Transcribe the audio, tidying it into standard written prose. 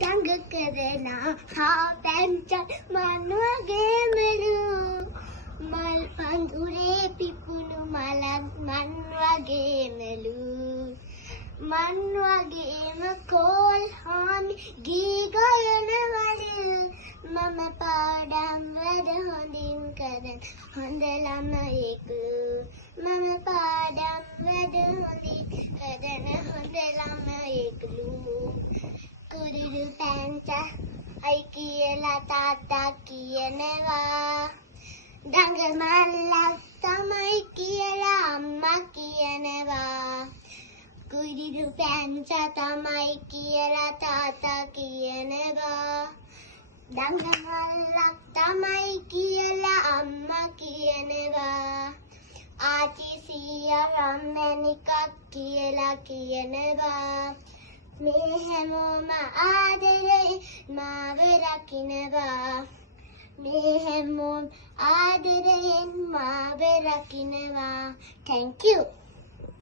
දඟ කරනා හා පැංචත් මන් වගේමලු මල් පඳුරේ පිපුණු මලක් මන් වගේමලු මන් වගේම කෝල් හාමි ගී ගයනවලු මම පාඩම් වැඩ හොඳින් කරන හොඳ ළමයෙකු මම පාඩම් වැඩ හොඳින් කරන හොඳ ළමයෙකුලු කුරුළු පැංච අයි කියලා තාත්තා කියනවා දඟ මල්ලක් තමයි කියලා අම්මා කියනවා කුරුළු පැංච තමයි කියලා තාත්තා කියනවා දඟ මල්ලක් තමයි කියලා අම්මා කියනවා ආච්චි සීයා රම්මැණිකක් කියලා කියනවා මේ හැමෝම ආදරේ මාව රකින්නවා මේ හැමෝම ආදරෙන් මාව රකින්නවා thank you